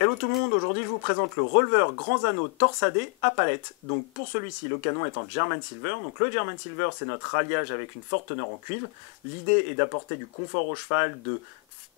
Hello tout le monde, aujourd'hui je vous présente le releveur grands anneaux torsadé à palette. Donc pour celui-ci, le canon est en German Silver. Donc le German Silver, c'est notre alliage avec une forte teneur en cuivre. L'idée est d'apporter du confort au cheval, de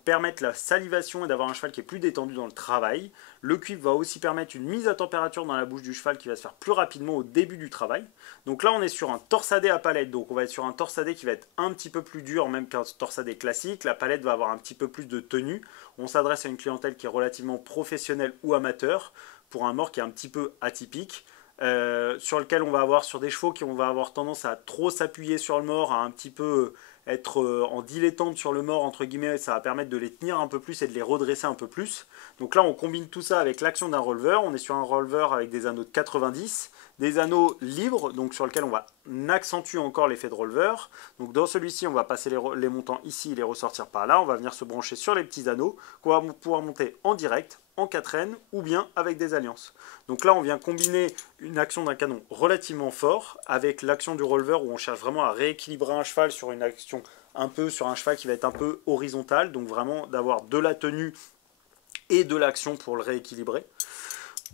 permettre la salivation et d'avoir un cheval qui est plus détendu dans le travail. Le cuivre va aussi permettre une mise à température dans la bouche du cheval qui va se faire plus rapidement au début du travail. Donc là on est sur un torsadé à palette, donc on va être sur un torsadé qui va être un petit peu plus dur même qu'un torsadé classique. La palette va avoir un petit peu plus de tenue. On s'adresse à une clientèle qui est relativement professionnelle ou amateur pour un mort qui est un petit peu atypique. Sur lequel on va avoir sur des chevaux qui on va avoir tendance à trop s'appuyer sur le mort, à un petit peu être en dilettante sur le mort entre guillemets, ça va permettre de les tenir un peu plus et de les redresser un peu plus. Donc là on combine tout ça avec l'action d'un releveur, on est sur un releveur avec des anneaux de 90, des anneaux libres, donc sur lequel on va accentuer encore l'effet de releveur. Donc dans celui-ci on va passer les montants ici et les ressortir par là, on va venir se brancher sur les petits anneaux qu'on va pouvoir monter en direct, en 4N ou bien avec des alliances. Donc là on vient combiner une action d'un canon relativement fort avec l'action du releveur où on cherche vraiment à rééquilibrer un cheval sur une action un peu sur un cheval qui va être un peu horizontal, donc vraiment d'avoir de la tenue et de l'action pour le rééquilibrer.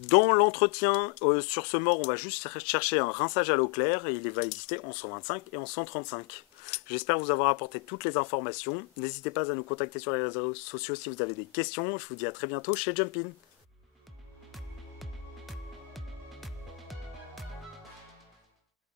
Dans l'entretien sur ce mort, on va juste chercher un rinçage à l'eau claire et il va exister en 125 et en 135. J'espère vous avoir apporté toutes les informations. N'hésitez pas à nous contacter sur les réseaux sociaux si vous avez des questions. Je vous dis à très bientôt chez Jumpin.